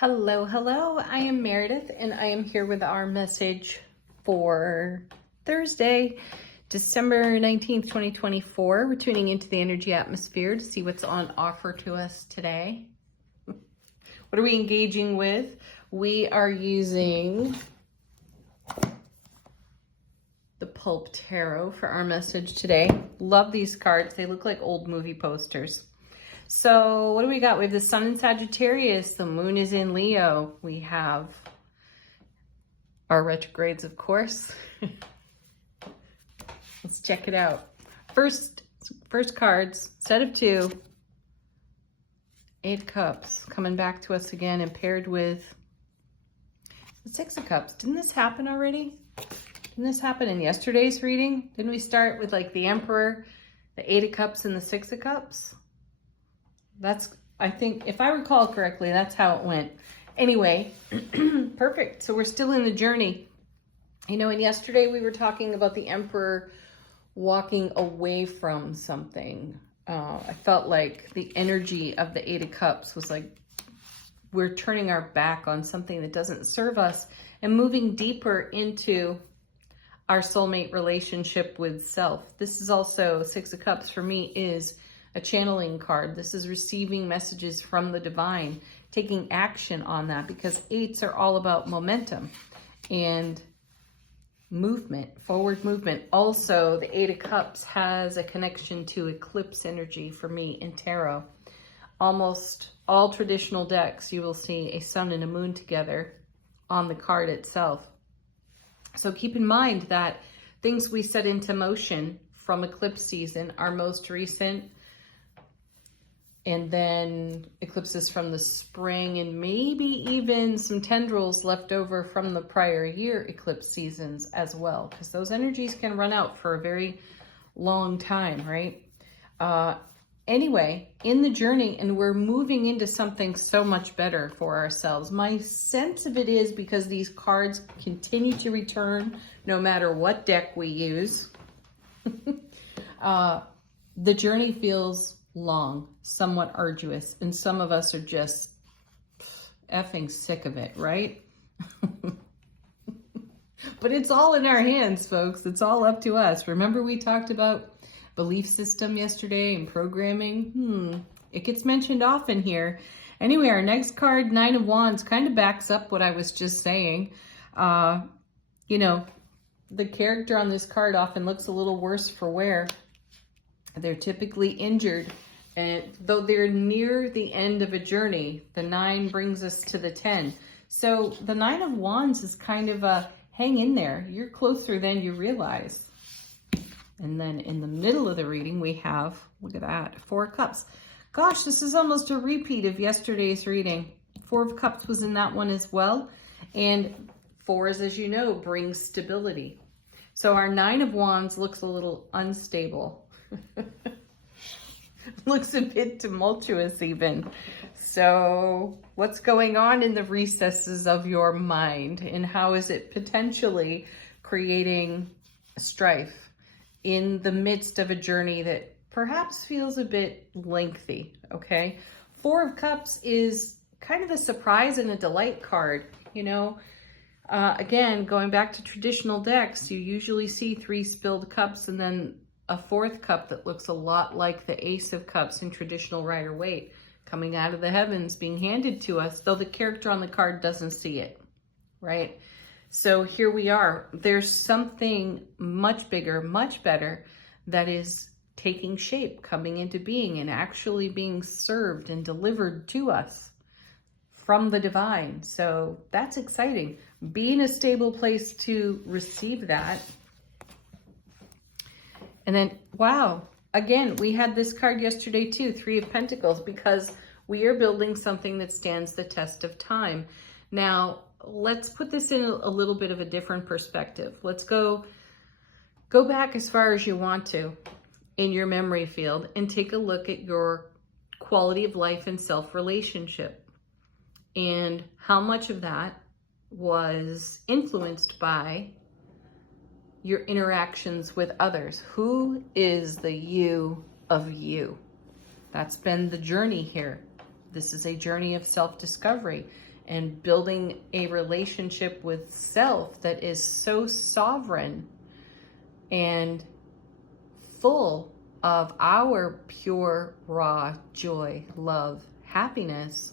Hello, hello. I am Meredith, and I am here with our message for Thursday, December 19th, 2024. We're tuning into the energy atmosphere to see what's on offer to us today. What are we engaging with? We are using the Pulp Tarot for our message today. Love these cards. They look like old movie posters. So what do we got? We have the sun in Sagittarius. The moon is in Leo. We have our retrogrades, of course. Let's check it out. First cards, set of two. 8 of Cups coming back to us again and paired with the 6 of Cups. Didn't this happen already? Didn't this happen in yesterday's reading? Didn't we start with like the Emperor, the 8 of Cups, and the 6 of Cups? I think, if I recall correctly, that's how it went. Anyway, perfect. So we're still in the journey. You know, and yesterday we were talking about the Emperor walking away from something. I felt like the energy of the 8 of Cups was like we're turning our back on something that doesn't serve us and moving deeper into our soulmate relationship with self. This is also 6 of Cups for me is a channeling card. This is receiving messages from the divine, taking action on that, because 8s are all about momentum and movement, forward movement. Also, the 8 of Cups has a connection to eclipse energy for me in tarot. Almost all traditional decks, you will see a sun and a moon together on the card itself. So keep in mind that things we set into motion from eclipse season, our most recent, and then eclipses from the spring, and maybe even some tendrils left over from the prior year eclipse seasons as well, because those energies can run out for a very long time, right? Anyway, in the journey, and we're moving into something so much better for ourselves. My sense of it is because these cards continue to return no matter what deck we use. The journey feels long, somewhat arduous, and some of us are just effing sick of it, right? But it's all in our hands, folks. It's all up to us. Remember we talked about belief system yesterday and programming? It gets mentioned often here. Anyway, our next card, 9 of Wands, kind of backs up what I was just saying. You know, the character on this card often looks a little worse for wear. They're typically injured, and though they're near the end of a journey, the 9 brings us to the 10. So the 9 of Wands is kind of a hang in there. You're closer than you realize. And then in the middle of the reading, we have, look at that, 4 of Cups. Gosh, this is almost a repeat of yesterday's reading. 4 of Cups was in that one as well. And 4s, as you know, brings stability. So our 9 of Wands looks a little unstable. Looks a bit tumultuous even. So what's going on in the recesses of your mind, and how is it potentially creating strife in the midst of a journey that perhaps feels a bit lengthy? Okay, 4 of Cups is kind of a surprise and a delight card. You know, again, going back to traditional decks, you usually see 3 spilled cups and then a 4th cup that looks a lot like the Ace of Cups in traditional Rider-Waite, coming out of the heavens, being handed to us, though the character on the card doesn't see it, right? So here we are. There's something much bigger, much better that is taking shape, coming into being, and actually being served and delivered to us from the divine. So that's exciting. Be in a stable place to receive that. And then, wow, again, we had this card yesterday too, 3 of Pentacles, because we are building something that stands the test of time. Now, let's put this in a little bit of a different perspective. Let's go back as far as you want to in your memory field and take a look at your quality of life and self-relationship, and how much of that was influenced by your interactions with others. Who is the you of you? That's been the journey here. This is a journey of self-discovery. and building a relationship with self that is so sovereign and full of our pure, raw joy, love, happiness.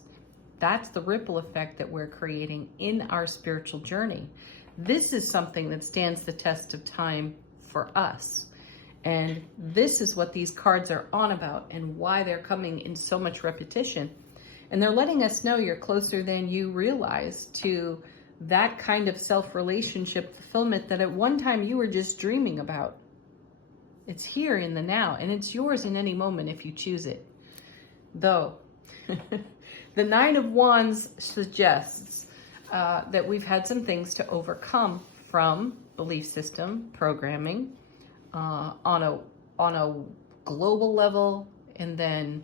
That's the ripple effect that we're creating in our spiritual journey. This is something that stands the test of time for us. And this is what these cards are on about and why they're coming in so much repetition. And they're letting us know you're closer than you realize to that kind of self-relationship fulfillment that at one time you were just dreaming about. It's here in the now, and it's yours in any moment if you choose it. Though, the Nine of Wands suggests that we've had some things to overcome from belief system programming on a global level, and then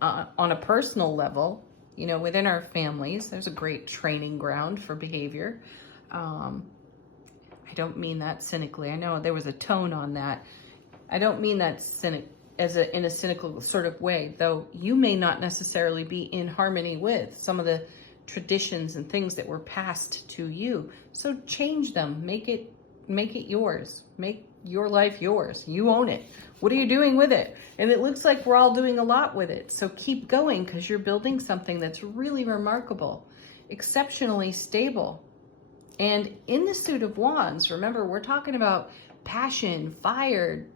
on a personal level, you know, within our families. There's a great training ground for behavior. I don't mean that cynically. I know there was a tone on that. I don't mean that in a cynical sort of way, though you may not necessarily be in harmony with some of the traditions and things that were passed to you. So change them, make it yours, make your life yours. You own it. What are you doing with it? And it looks like we're all doing a lot with it. So keep going, because you're building something that's really remarkable, exceptionally stable. And in the Suit of Wands, remember, we're talking about passion, fire,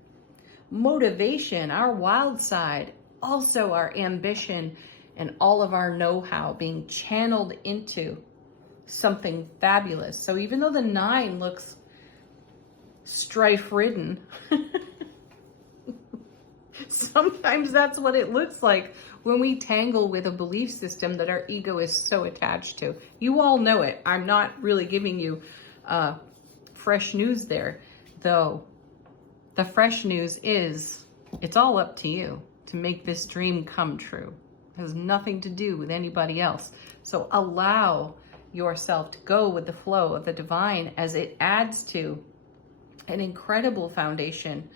motivation, our wild side, also our ambition, and all of our know-how being channeled into something fabulous. So even though the 9 looks strife-ridden, sometimes that's what it looks like when we tangle with a belief system that our ego is so attached to. You all know it. I'm not really giving you fresh news there, though. The fresh news is it's all up to you to make this dream come true. It has nothing to do with anybody else. So allow yourself to go with the flow of the divine as it adds to an incredible foundation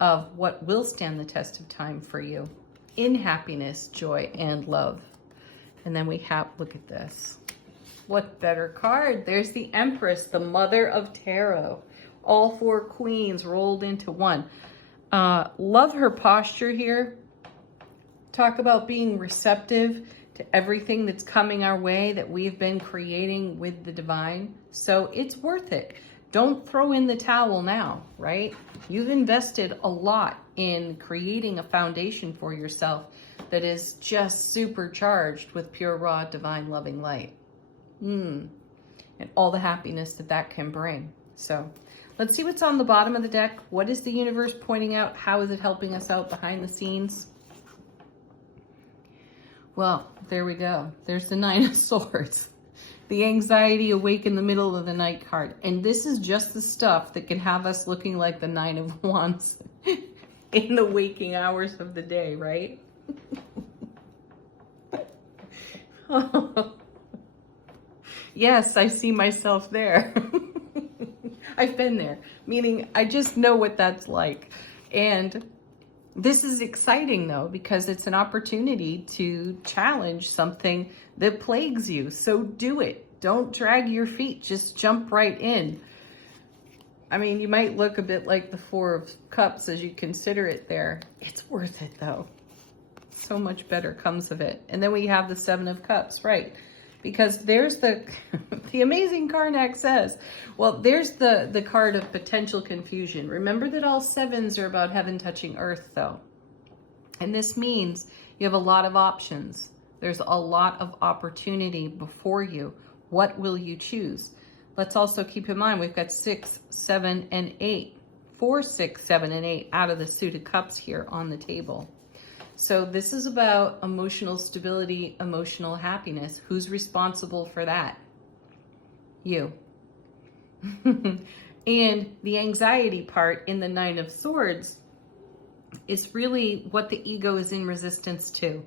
of what will stand the test of time for you in happiness, joy, and love. And then we have, look at this. What better card? There's the Empress, the mother of tarot. All 4 queens rolled into one. Love her posture here. Talk about being receptive to everything that's coming our way that we've been creating with the divine. So it's worth it. Don't throw in the towel now, right? You've invested a lot in creating a foundation for yourself that is just supercharged with pure, raw, divine, loving light. And all the happiness that can bring. So let's see what's on the bottom of the deck. What is the universe pointing out? How is it helping us out behind the scenes? Well, there we go. There's the 9 of Swords. The anxiety awake in the middle of the night card. And this is just the stuff that can have us looking like the 9 of Wands in the waking hours of the day, right? Yes, I see myself there. I've been there, meaning I just know what that's like. And this is exciting, though, because it's an opportunity to challenge something that plagues you. So do it. Don't drag your feet. Just jump right in. I mean, you might look a bit like the 4 of Cups as you consider it there. It's worth it, though. So much better comes of it. And then we have the 7 of Cups, right? Because there's the amazing Karnak says, well, there's the card of potential confusion. Remember that all 7s are about heaven touching earth, though. And this means you have a lot of options. There's a lot of opportunity before you. What will you choose? Let's also keep in mind, we've got 6, 7, and 8. 4, 6, 7, and 8 out of the Suit of Cups here on the table. So this is about emotional stability, emotional happiness. Who's responsible for that? You. And the anxiety part in the 9 of Swords is really what the ego is in resistance to.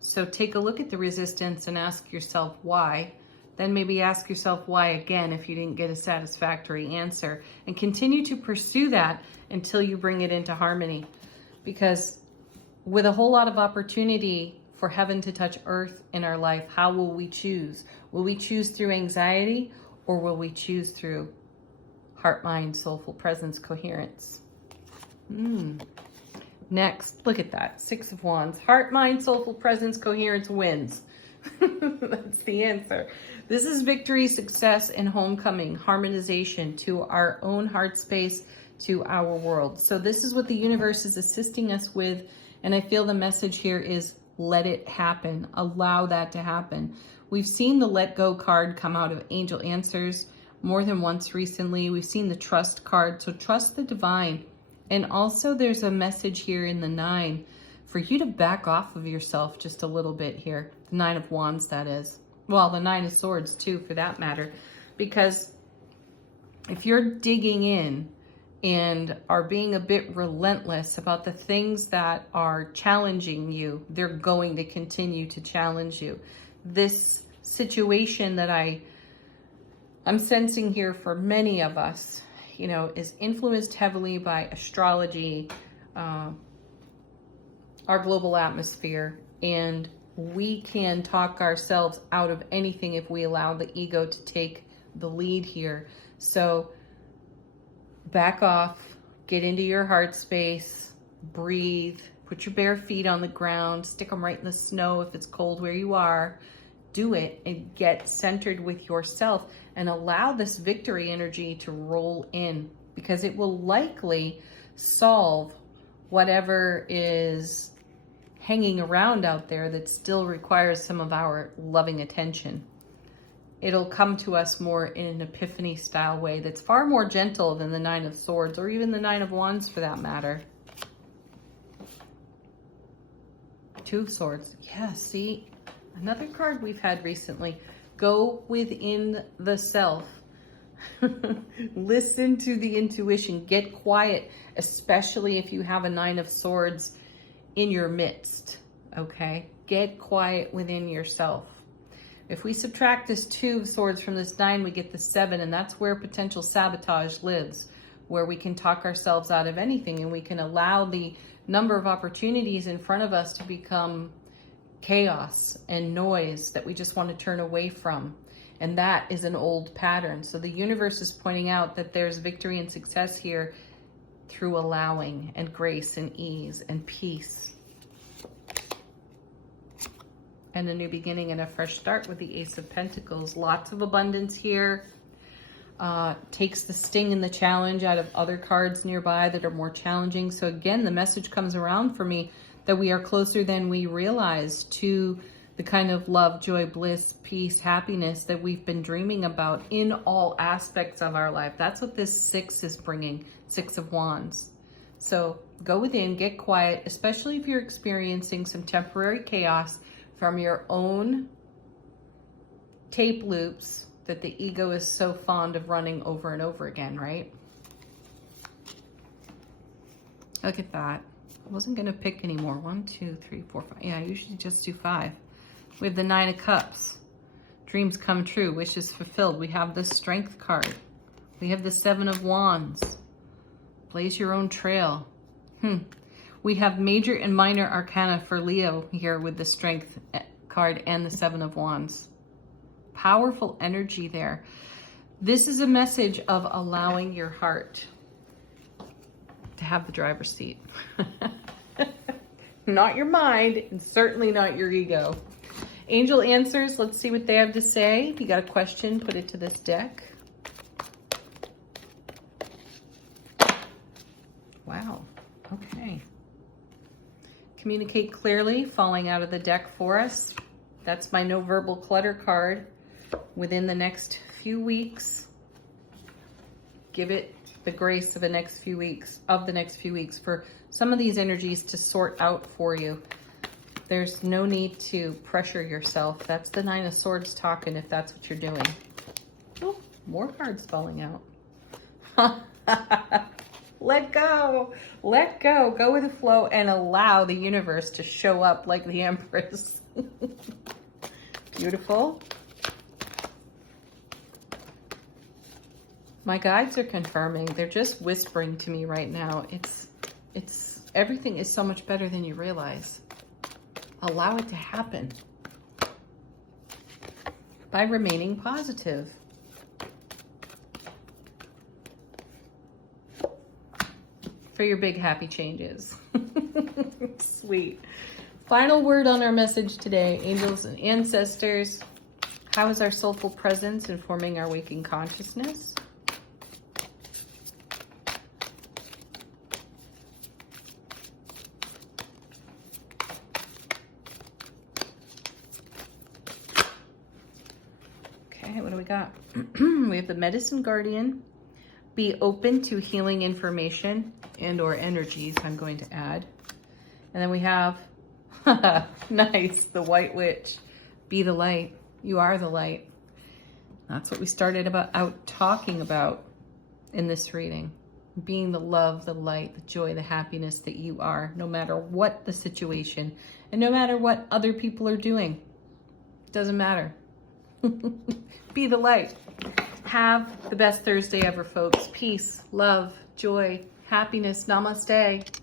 So take a look at the resistance and ask yourself why. Then maybe ask yourself why again if you didn't get a satisfactory answer. And continue to pursue that until you bring it into harmony. Because with a whole lot of opportunity for heaven to touch earth in our life, how will we choose? Will we choose through anxiety, or will we choose through heart, mind, soulful presence, coherence? Next, look at that. 6 of Wands. Heart, mind, soulful presence, coherence wins. That's the answer. This is victory, success, and homecoming, harmonization to our own heart space, to our world. So this is what the universe is assisting us with. And I feel the message here is let it happen. Allow that to happen. We've seen the let go card come out of Angel Answers more than once recently. We've seen the trust card. So trust the divine. And also there's a message here in the 9 for you to back off of yourself just a little bit here. The 9 of Wands, that is. Well, the 9 of Swords too, for that matter. Because if you're digging in and are being a bit relentless about the things that are challenging you, they're going to continue to challenge you. This situation that I'm sensing here for many of us, you know, is influenced heavily by astrology, our global atmosphere, and we can talk ourselves out of anything if we allow the ego to take the lead here. So back off, get into your heart space, breathe, put your bare feet on the ground, stick them right in the snow if it's cold where you are. Do it and get centered with yourself and allow this victory energy to roll in, because it will likely solve whatever is hanging around out there that still requires some of our loving attention. It'll come to us more in an epiphany style way that's far more gentle than the 9 of Swords, or even the 9 of Wands for that matter. 2 of Swords. Yeah, see? Another card we've had recently. Go within the self. Listen to the intuition. Get quiet, especially if you have a 9 of Swords in your midst, okay? Get quiet within yourself. If we subtract this 2 of Swords from this 9, we get the 7, and that's where potential sabotage lives, where we can talk ourselves out of anything, and we can allow the number of opportunities in front of us to become chaos and noise that we just want to turn away from. And that is an old pattern. So the universe is pointing out that there's victory and success here through allowing and grace and ease and peace. And a new beginning and a fresh start with the Ace of Pentacles. Lots of abundance here. Takes the sting and the challenge out of other cards nearby that are more challenging. So again, the message comes around for me that we are closer than we realize to the kind of love, joy, bliss, peace, happiness that we've been dreaming about in all aspects of our life. That's what this 6 is bringing, 6 of Wands. So go within, get quiet, especially if you're experiencing some temporary chaos from your own tape loops that the ego is so fond of running over and over again, right? Look at that. I wasn't going to pick anymore. 1, 2, 3, 4, 5. Yeah, I usually just do 5. We have the 9 of Cups. Dreams come true. Wishes fulfilled. We have the Strength card. We have the 7 of Wands. Blaze your own trail. We have major and minor arcana for Leo here with the Strength card and the 7 of Wands. Powerful energy there. This is a message of allowing your heart to have the driver's seat. Not your mind, and certainly not your ego. Angel Answers, let's see what they have to say. If you got a question, put it to this deck. Wow, okay. Communicate clearly, falling out of the deck for us. That's my no verbal clutter card. Within the next few weeks, give it the grace of the next few weeks, for some of these energies to sort out for you. There's no need to pressure yourself. That's the 9 of Swords talking, if that's what you're doing. Oh, more cards falling out. Let go. Let go. Go with the flow and allow the universe to show up like the Empress. Beautiful. My guides are confirming. They're just whispering to me right now. It's everything is so much better than you realize. Allow it to happen by remaining positive. For your big happy changes. Sweet. Final word on our message today, angels and ancestors. How is our soulful presence informing our waking consciousness? Okay, what do we got? We have the medicine guardian. Be open to healing information and or energies, I'm going to add. And then we have, nice, the white witch. Be the light. You are the light. That's what we started out talking about in this reading. Being the love, the light, the joy, the happiness that you are, no matter what the situation and no matter what other people are doing. It doesn't matter. Be the light. Have the best Thursday ever, folks. Peace, love, joy, happiness. Namaste.